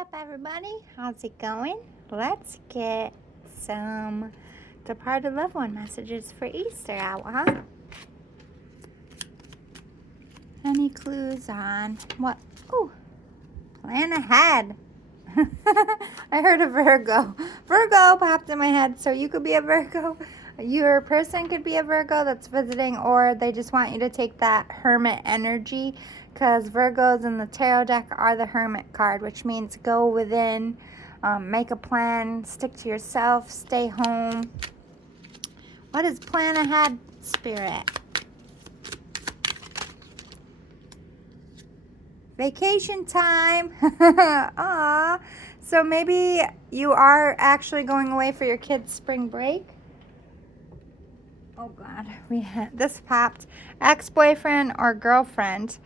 up, everybody? How's it going? Let's get some departed loved one messages for Easter out, huh? Any clues on what? Ooh, plan ahead. I heard a Virgo. Virgo popped in my head, so you could be a Virgo. Your person could be a Virgo that's visiting, or they just want you to take that Hermit energy, because Virgos in the tarot deck are the Hermit card, which means go within, make a plan, stick to yourself, stay home. What is plan ahead, Spirit? Vacation time. Aw. So maybe you are actually going away for your kids' spring break. Oh God, this popped. Ex-boyfriend or girlfriend.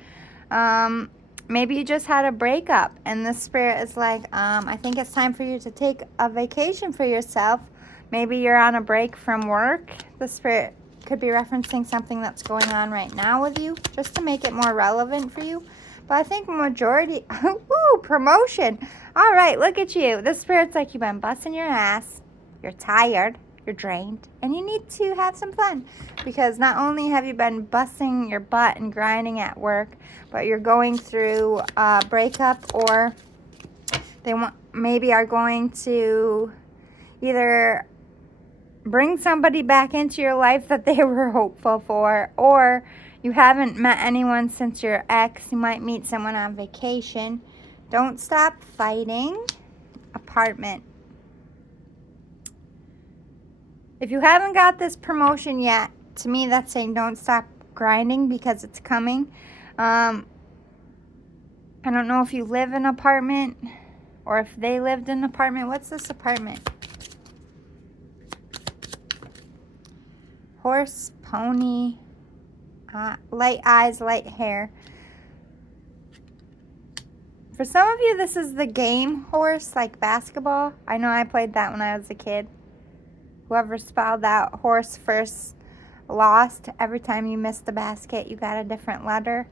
Maybe you just had a breakup, and the spirit is like, I think it's time for you to take a vacation for yourself. Maybe you're on a break from work. The spirit could be referencing something that's going on right now with you, just to make it more relevant for you. But I think majority, ooh, promotion. All right, look at you. The spirit's like, you've been busting your ass. You're tired. You're drained. And you need to have some fun. Because not only have you been busting your butt and grinding at work, but you're going through a breakup, or they maybe are going to either bring somebody back into your life that they were hopeful for, or you haven't met anyone since your ex. You might meet someone on vacation. Don't stop fighting. Apartment. If you haven't got this promotion yet, to me that's saying don't stop grinding, because it's coming. I don't know if you live in an apartment or if they lived in an apartment. What's this apartment? Horse, pony, light eyes, light hair. For some of you, this is the game horse, like basketball. I know I played that when I was a kid. Whoever spelled that horse first lost. Every time you missed the basket, you got a different letter.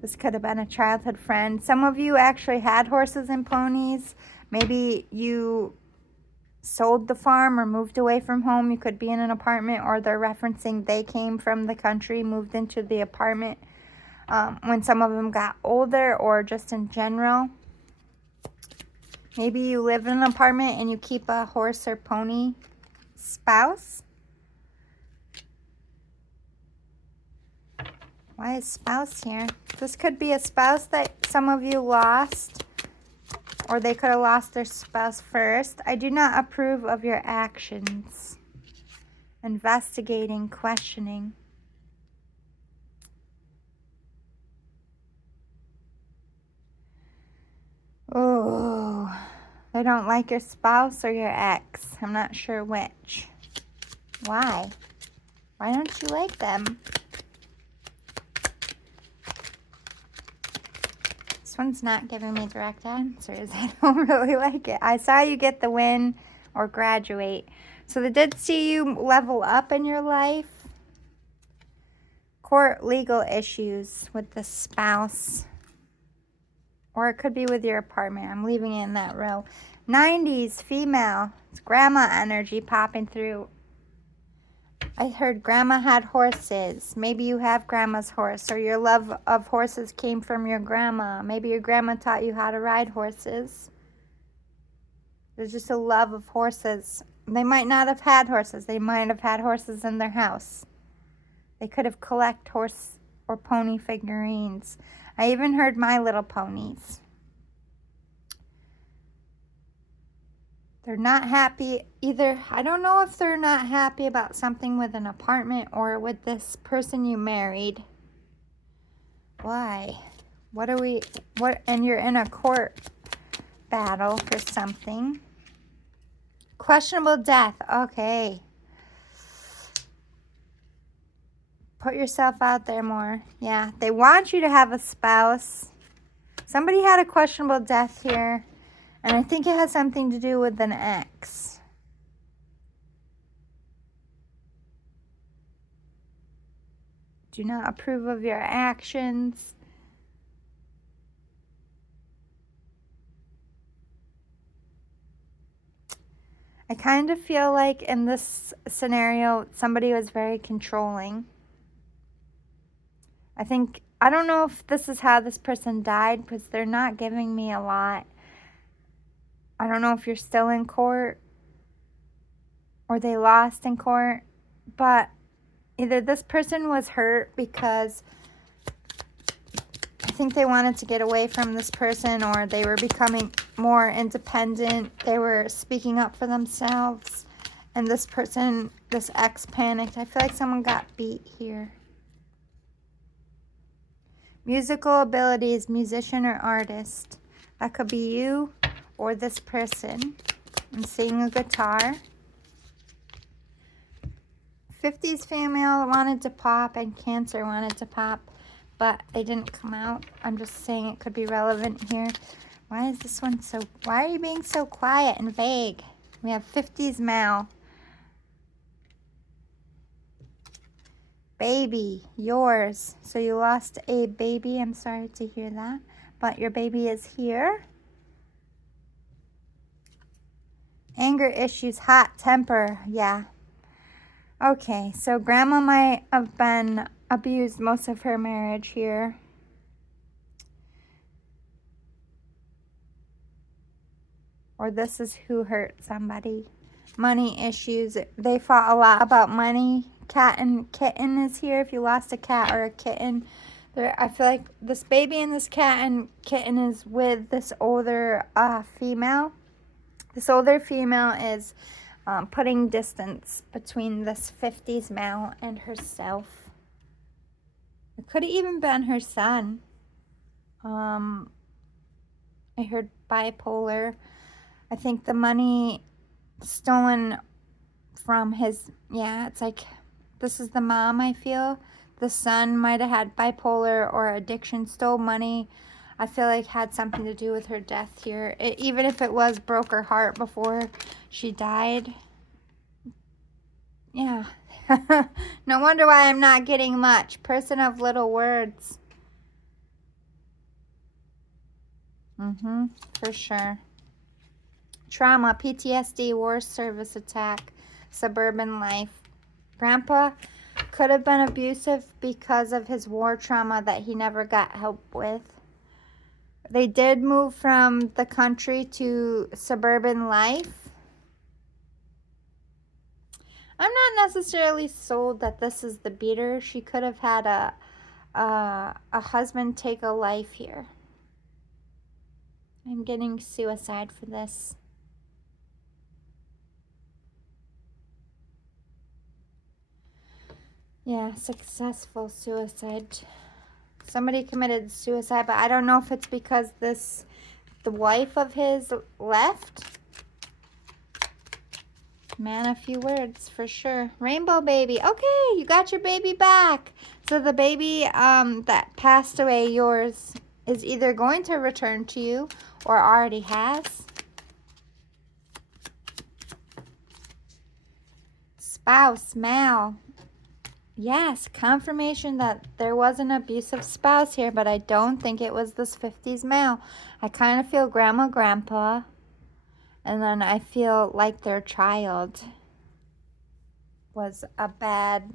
This could have been a childhood friend. Some of you actually had horses and ponies. Maybe you sold the farm or moved away from home. You could be in an apartment, or they're referencing they came from the country, moved into the apartment when some of them got older, or just in general. Maybe you live in an apartment and you keep a horse or pony spouse. Why is spouse here? This could be a spouse that some of you lost, or they could have lost their spouse first. I do not approve of your actions. Investigating, questioning. Oh, they don't like your spouse or your ex. I'm not sure which. Why? Why don't you like them? This one's not giving me direct answers. I don't really like it. I saw you get the win or graduate. So they did see you level up in your life. Court legal issues with the spouse. Or it could be with your apartment. I'm leaving it in that row. 90s, female. It's grandma energy popping through. I heard grandma had horses. Maybe you have grandma's horse, or your love of horses came from your grandma. Maybe your grandma taught you how to ride horses. There's just a love of horses. They might not have had horses. They might have had horses in their house. They could have collected horse or pony figurines. I even heard My Little Ponies. They're not happy either. I don't know if they're not happy about something with an apartment or with this person you married. Why? And you're in a court battle for something. Questionable death. Okay. Put yourself out there more. Yeah, they want you to have a spouse. Somebody had a questionable death here. And I think it has something to do with an ex. Do not approve of your actions. I kind of feel like in this scenario, somebody was very controlling. I don't know if this is how this person died because they're not giving me a lot. I don't know if you're still in court or they lost in court, but either this person was hurt because I think they wanted to get away from this person, or they were becoming more independent. They were speaking up for themselves. And this person, this ex, panicked. I feel like someone got beat here. Musical abilities, musician or artist. That could be you or this person. I'm seeing a guitar. 50s female wanted to pop and Cancer wanted to pop, but they didn't come out. I'm just saying it could be relevant here. Why is this one so... Why are you being so quiet and vague? We have 50s male. Baby, yours. So you lost a baby. I'm sorry to hear that. But your baby is here. Anger issues, hot temper. Yeah. Okay, so grandma might have been abused most of her marriage here. Or this is who hurt somebody. Money issues. They fought a lot about money. Cat and kitten is here. If you lost a cat or a kitten, I feel like this baby and this cat and kitten is with this older female. This older female is putting distance between this 50s male and herself. It could have even been her son. I heard bipolar. I think the money stolen from his, yeah, it's like, this is the mom, I feel. The son might have had bipolar or addiction, stole money. I feel like had something to do with her death here. Even if it was broke her heart before she died. Yeah. No wonder why I'm not getting much. Person of little words. For sure. Trauma, PTSD, war service attack, suburban life. Grandpa could have been abusive because of his war trauma that he never got help with. They did move from the country to suburban life. I'm not necessarily sold that this is the beater. She could have had a husband take a life here. I'm getting suicide for this. Yeah, successful suicide. Somebody committed suicide, but I don't know if it's because the wife of his left. Man, a few words for sure. Rainbow baby. Okay, you got your baby back. So the baby that passed away, yours, is either going to return to you or already has. Spouse, male. Yes, confirmation that there was an abusive spouse here, but I don't think it was this 50s male. I kind of feel grandma, grandpa, and then I feel like their child was a bad...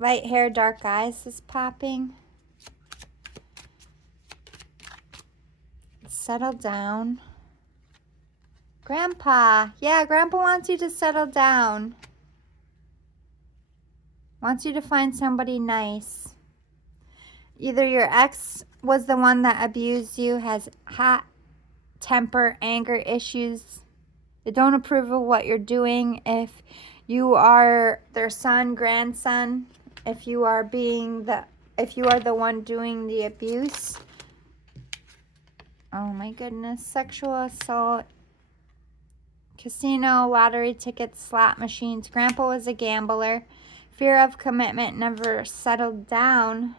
Light hair, dark eyes is popping. Settle down. Grandpa. Yeah, grandpa wants you to settle down. Wants you to find somebody nice. Either your ex was the one that abused you, has hot temper, anger issues. They don't approve of what you're doing. If you are their son, grandson, if you are the one doing the abuse. Oh my goodness. Sexual assault. Casino, lottery tickets, slot machines. Grandpa was a gambler. Fear of commitment, never settled down.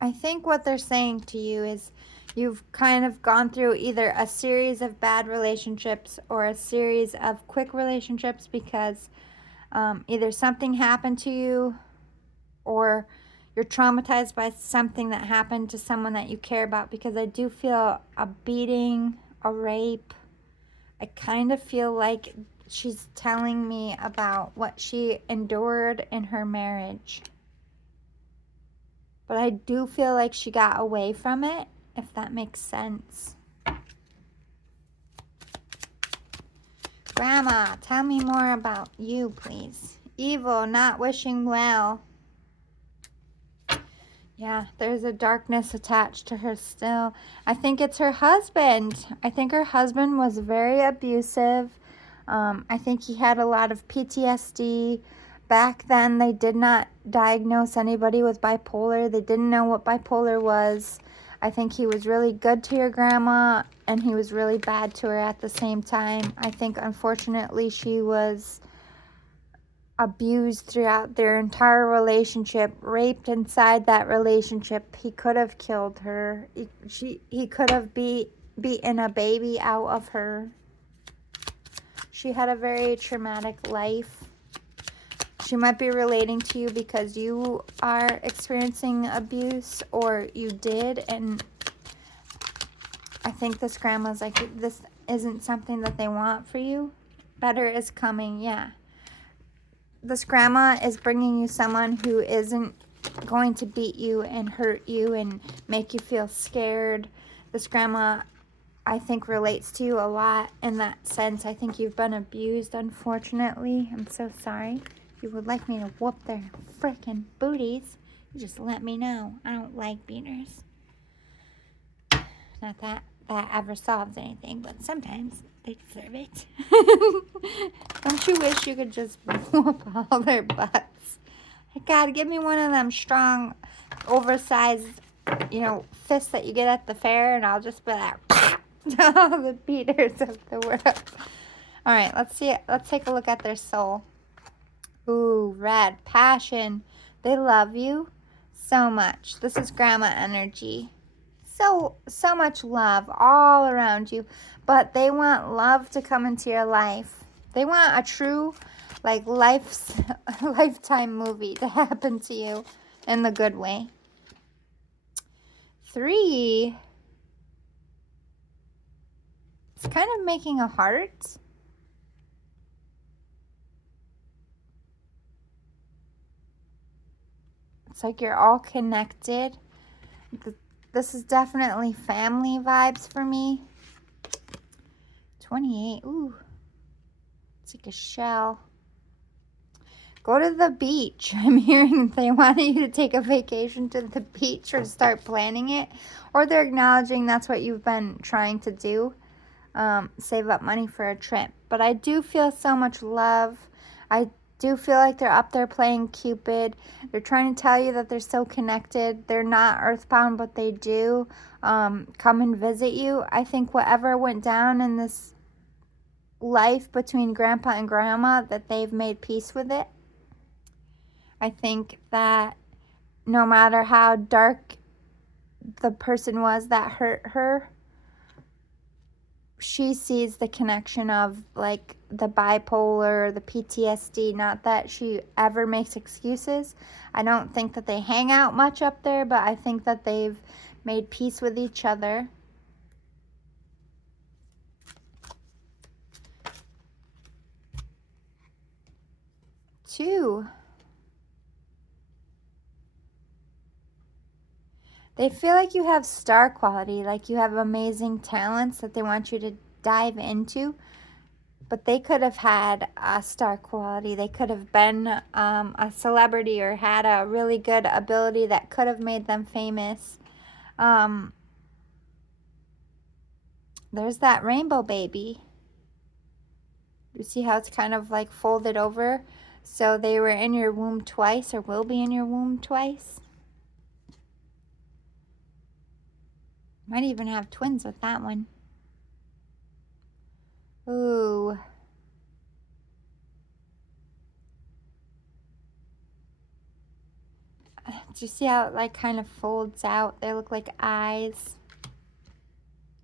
I think what they're saying to you is you've kind of gone through either a series of bad relationships or a series of quick relationships because either something happened to you or you're traumatized by something that happened to someone that you care about, because I do feel a beating, a rape. I kind of feel like she's telling me about what she endured in her marriage. But I do feel like she got away from it, if that makes sense. Grandma, tell me more about you, please. Evil, not wishing well. Yeah, there's a darkness attached to her still. I think it's her husband. I think her husband was very abusive. I think he had a lot of PTSD. Back then, they did not diagnose anybody with bipolar. They didn't know what bipolar was. I think he was really good to your grandma, and he was really bad to her at the same time. I think, unfortunately, she was abused throughout their entire relationship, raped inside that relationship. He could have killed her. He could have beaten a baby out of her. She had a very traumatic life. She might be relating to you because you are experiencing abuse, or you did, and I think this grandma's like, this isn't something that they want for you. Better is coming, yeah. This grandma is bringing you someone who isn't going to beat you and hurt you and make you feel scared. This grandma, I think, relates to you a lot in that sense. I think you've been abused, unfortunately. I'm so sorry. If you would like me to whoop their frickin' booties, you just let me know. I don't like beaters. Not that that ever solves anything, but sometimes they deserve it. Don't you wish you could just whoop all their butts? God, give me one of them strong, oversized, fists that you get at the fair, and I'll just be like, all the beaters of the world. All right, let's see it. Let's take a look at their soul. Ooh, red, passion. They love you so much. This is grandma energy. So much love all around you, but they want love to come into your life. They want a true, lifetime movie to happen to you in the good way. 3. It's kind of making a heart. It's like you're all connected. This is definitely family vibes for me. 28. Ooh. It's like a shell. Go to the beach. I'm hearing they want you to take a vacation to the beach or start planning it. Or they're acknowledging that's what you've been trying to do. Save up money for a trip. But I do feel so much love. I do feel like they're up there playing Cupid. They're trying to tell you that they're so connected. They're not earthbound, but they do come and visit you. I think whatever went down in this life between grandpa and grandma, that they've made peace with it. I think that no matter how dark the person was that hurt her, she sees the connection of like the bipolar, the PTSD. Not that she ever makes excuses. I don't think that they hang out much up there, but I think that they've made peace with each other. 2. They feel like you have star quality, like you have amazing talents that they want you to dive into. But they could have had a star quality. They could have been a celebrity or had a really good ability that could have made them famous. There's that rainbow baby. You see how it's kind of like folded over? So they were in your womb twice, or will be in your womb twice. Might even have twins with that one. Ooh. Do you see how it like kind of folds out? They look like eyes.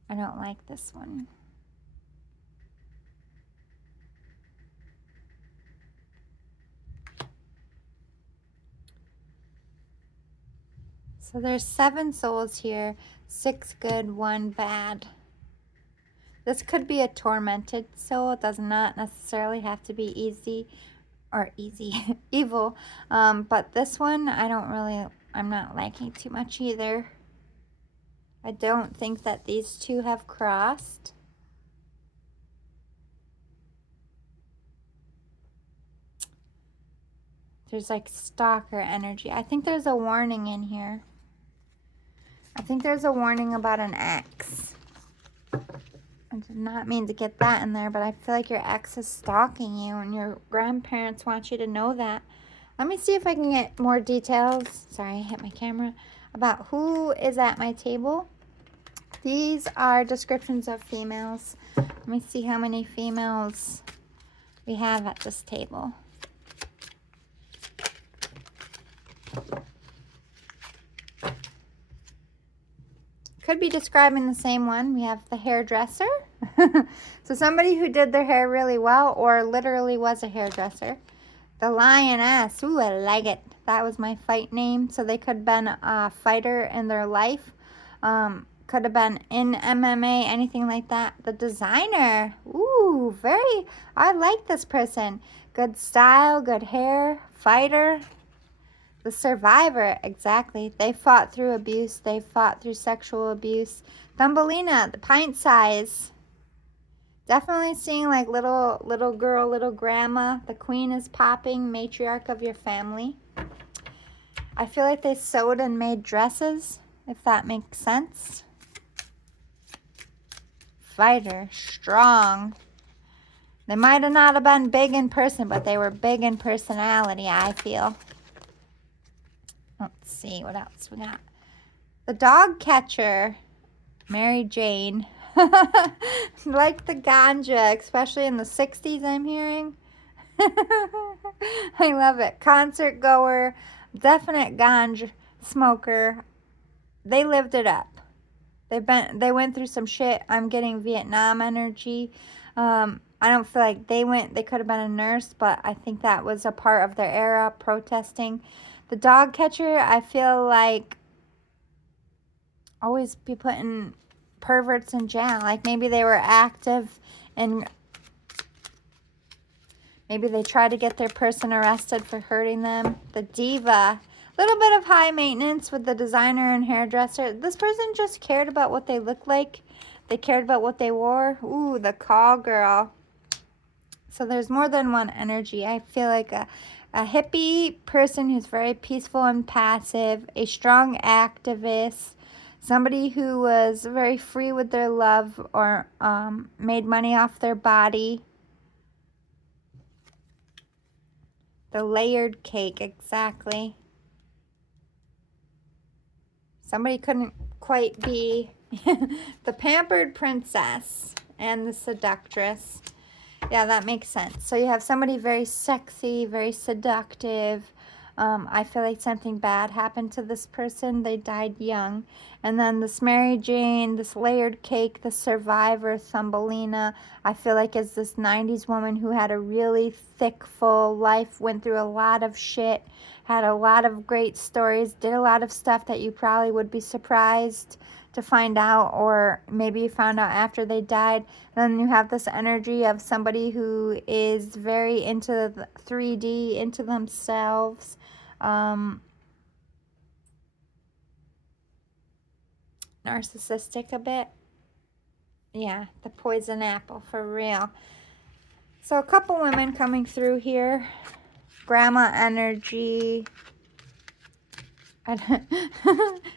I don't like this one. So there's 7 souls here, 6 good, 1 bad. This could be a tormented soul. It does not necessarily have to be evil. But this one, I'm not liking too much either. I don't think that these two have crossed. There's like stalker energy. I think there's a warning in here. I think there's a warning about an ex. I did not mean to get that in there, but I feel like your ex is stalking you and your grandparents want you to know that. Let me see if I can get more details. Sorry, I hit my camera. About who is at my table. These are descriptions of females. Let me see how many females we have at this table. Could be describing the same one. We have the hairdresser. So somebody who did their hair really well or literally was a hairdresser. The lioness. Ooh, I like it. That was my fight name. So they could have been a fighter in their life. Could have been in MMA, anything like that. The designer. Ooh, I like this person. Good style, good hair, fighter. The survivor, exactly. They fought through abuse. They fought through sexual abuse. Thumbelina, the pint size. Definitely seeing like little girl, little grandma. The queen is popping, matriarch of your family. I feel like they sewed and made dresses, if that makes sense. Fighter, strong. They might have not have been big in person, but they were big in personality, I feel. Let's see what else we got. The dog catcher, Mary Jane. Like the ganja, especially in the 60s, I'm hearing. I love it. Concert goer, definite ganja smoker. They lived it up. They went through some shit. I'm getting Vietnam energy. I don't feel like they could have been a nurse, but I think that was a part of their era, protesting. The dog catcher, I feel like always be putting perverts in jail. Like maybe they were active and maybe they tried to get their person arrested for hurting them. The diva, little bit of high maintenance with the designer and hairdresser. This person just cared about what they looked like. They cared about what they wore. Ooh, the call girl. So there's more than one energy. I feel like a hippie person who's very peaceful and passive, a strong activist, somebody who was very free with their love or made money off their body. The layered cake, exactly. Somebody couldn't quite be the pampered princess and the seductress. Yeah, that makes sense. So you have somebody very sexy, very seductive. I feel like something bad happened to this person. They died young. And then this Mary Jane, this layered cake, the survivor, Thumbelina, I feel like is this 90s woman who had a really thick, full life, went through a lot of shit, had a lot of great stories, did a lot of stuff that you probably would be surprised to find out, or maybe you found out after they died. And then you have this energy of somebody who is very into the 3D, into themselves. Narcissistic a bit. Yeah, the poison apple, for real. So a couple women coming through here. Grandma energy.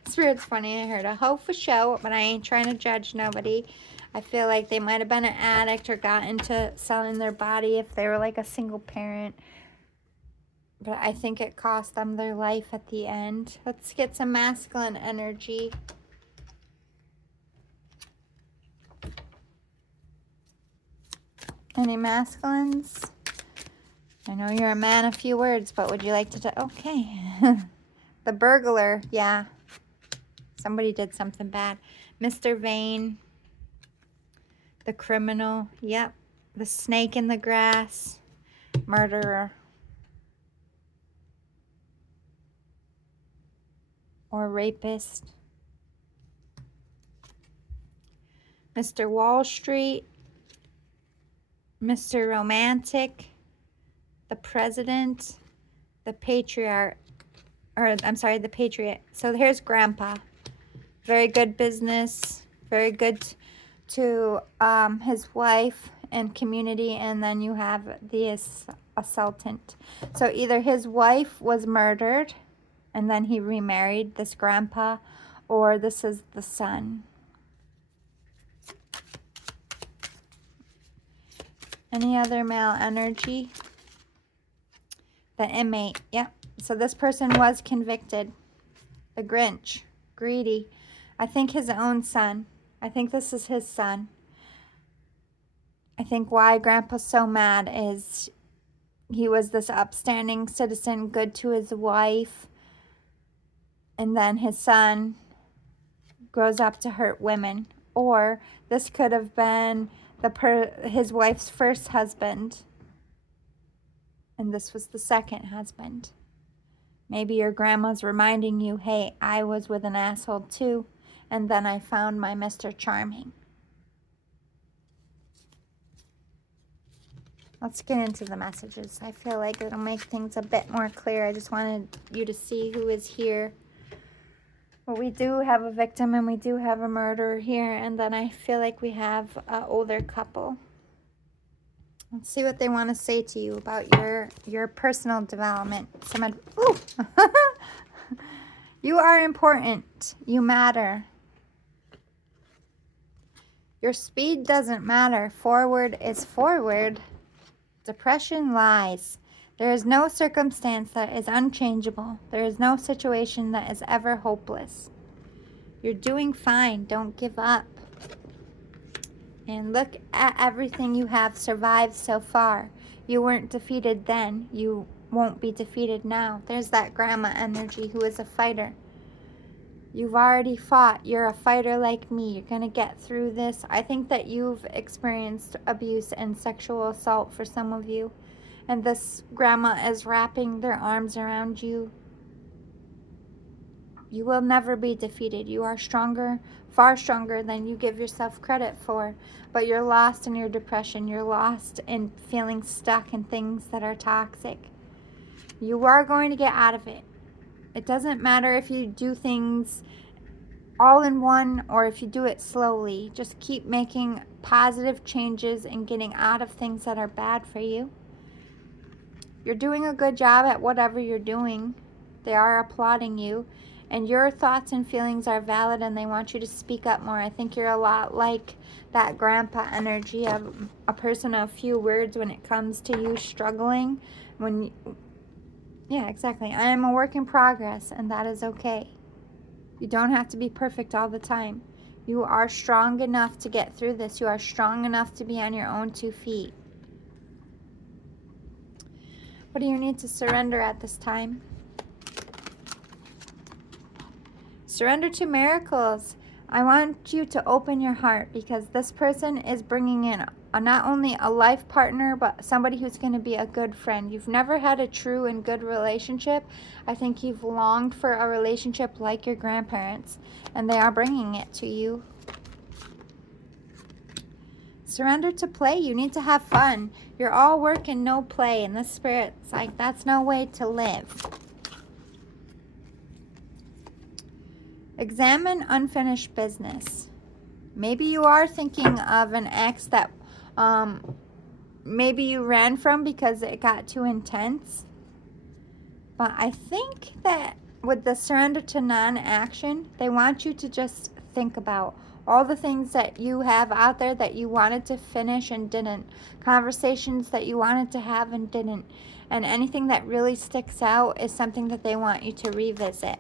Spirit's funny. I heard a hoe for show, but I ain't trying to judge nobody. I feel like they might have been an addict or got into selling their body if they were like a single parent. But I think it cost them their life at the end. Let's get some masculine energy. Any masculines? I know you're a man of few words, but would you like to... Okay. The burglar, yeah. Somebody did something bad. Mr. Vane. The criminal, yep. The snake in the grass. Murderer. or rapist. Mr. Wall Street, Mr. Romantic, the president, the patriarch, or I'm sorry, the patriot. So here's Grandpa. Very good business, very good to his wife and community, and then you have the assaultant. So either his wife was murdered and then he remarried this grandpa, or this is the son. Any other male energy? The inmate. Yep. So this person was convicted. The Grinch. Greedy. I think his own son. I think this is his son. I think why Grandpa's so mad is he was this upstanding citizen, good to his wife, and then his son grows up to hurt women. Or this could have been his wife's first husband, and this was the second husband. Maybe your grandma's reminding you, hey, I was with an asshole too, and then I found my Mr. Charming. Let's get into the messages. I feel like it'll make things a bit more clear. I just wanted you to see who is here. Well, we do have a victim and we do have a murderer here, and then I feel like we have an older couple. Let's see what they want to say to you about your personal development. Ooh. You are important. You matter. Your speed doesn't matter. Forward is forward. Depression lies. There is no circumstance that is unchangeable. There is no situation that is ever hopeless. You're doing fine. Don't give up. And look at everything you have survived so far. You weren't defeated then. You won't be defeated now. There's that grandma energy who is a fighter. You've already fought. You're a fighter like me. You're going to get through this. I think that you've experienced abuse and sexual assault for some of you. And this grandma is wrapping their arms around you. You will never be defeated. You are stronger, far stronger than you give yourself credit for. But you're lost in your depression. You're lost in feeling stuck in things that are toxic. You are going to get out of it. It doesn't matter if you do things all in one or if you do it slowly. Just keep making positive changes and getting out of things that are bad for you. You're doing a good job at whatever you're doing. They are applauding you. And your thoughts and feelings are valid, and they want you to speak up more. I think you're a lot like that grandpa energy of a person of few words when it comes to you struggling. Yeah, exactly. I am a work in progress, and that is okay. You don't have to be perfect all the time. You are strong enough to get through this. You are strong enough to be on your own 2 feet. What do you need to surrender at this time? Surrender to miracles. I want you to open your heart, because this person is bringing in not only a life partner, but somebody who's going to be a good friend. You've never had a true and good relationship. I think you've longed for a relationship like your grandparents, and they are bringing it to you. Surrender to play. You need to have fun. You're all work and no play, and the spirit's like, that's no way to live. Examine unfinished business. Maybe you are thinking of an ex that maybe you ran from because it got too intense. But I think that with the surrender to non-action, they want you to just think about all the things that you have out there that you wanted to finish and didn't. Conversations that you wanted to have and didn't. And anything that really sticks out is something that they want you to revisit.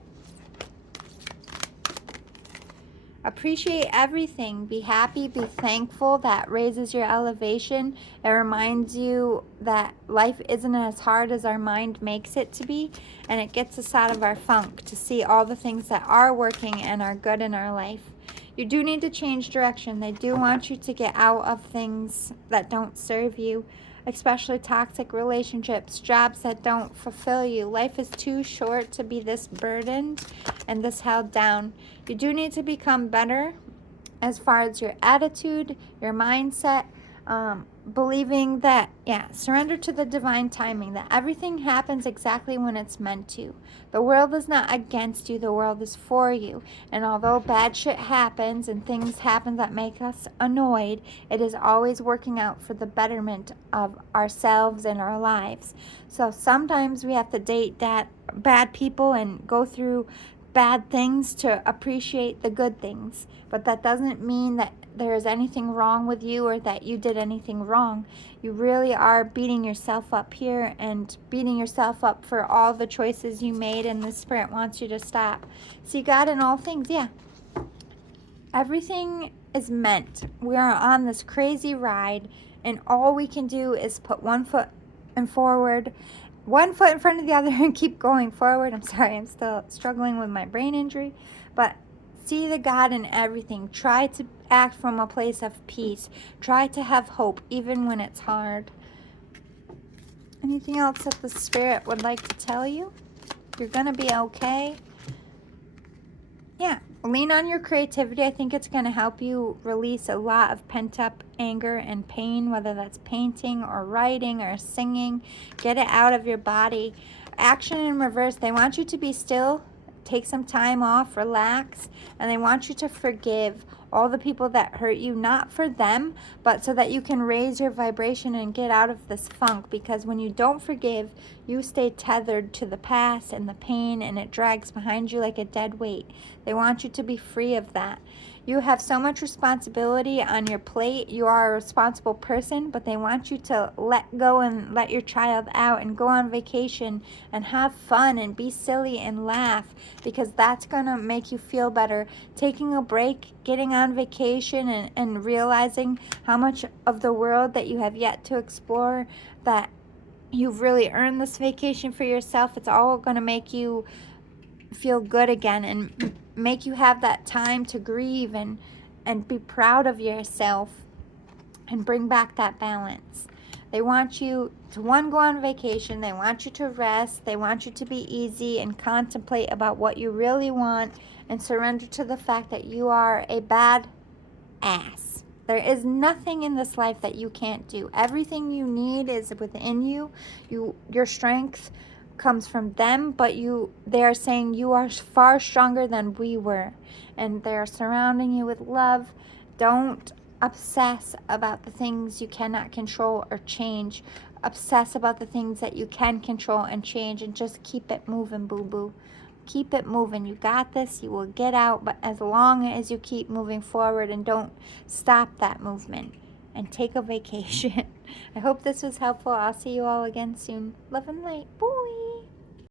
Appreciate everything. Be happy, be thankful. That raises your elevation. It reminds you that life isn't as hard as our mind makes it to be, and it gets us out of our funk to see all the things that are working and are good in our life. You do need to change direction. They do want you to get out of things that don't serve you, especially toxic relationships, jobs that don't fulfill you. Life is too short to be this burdened, and this held down. You do need to become better as far as your attitude, your mindset, believing that, surrender to the divine timing, that everything happens exactly when it's meant to. The world is not against you, the world is for you. And although bad shit happens and things happen that make us annoyed, it is always working out for the betterment of ourselves and our lives. So sometimes we have to date that bad people and go through bad things to appreciate the good things. But that doesn't mean that there is anything wrong with you or that you did anything wrong. You really are beating yourself up here and beating yourself up for all the choices you made, and the Spirit wants you to stop. See God in all things, everything is meant. We are on this crazy ride, and all we can do is put one foot in forward, one foot in front of the other, and keep going forward. I'm sorry, I'm still struggling with my brain injury, but see the God in everything. Try to act from a place of peace. Try to have hope even when it's hard. Anything else that the Spirit would like to tell you? You're going to be okay. Lean on your creativity. I think it's going to help you release a lot of pent-up anger and pain, whether that's painting or writing or singing. Get it out of your body. Action in reverse. They want you to be still, take some time off, relax, and they want you to forgive all the people that hurt you, not for them, but so that you can raise your vibration and get out of this funk. Because when you don't forgive, you stay tethered to the past and the pain, and it drags behind you like a dead weight. They want you to be free of that. You have so much responsibility on your plate. You are a responsible person, but they want you to let go and let your child out and go on vacation and have fun and be silly and laugh, because that's going to make you feel better. Taking a break, getting on vacation, and realizing how much of the world that you have yet to explore, that you've really earned this vacation for yourself. It's all going to make you feel good again and make you have that time to grieve and be proud of yourself and bring back that balance. They want you to, one, go on vacation. They want you to rest. They want you to be easy and contemplate about what you really want and surrender to the fact that you are a bad ass. There is nothing in this life that you can't do. Everything you need is within you. Your strength comes from them, but they are saying you are far stronger than we were, and they are surrounding you with love. Don't obsess about the things you cannot control or change. Obsess about the things that you can control and change, and just keep it moving, boo-boo. Keep it moving. You got this. You will get out, but as long as you keep moving forward and don't stop that movement and take a vacation. I hope this was helpful. I'll see you all again soon. Love and light. Bye.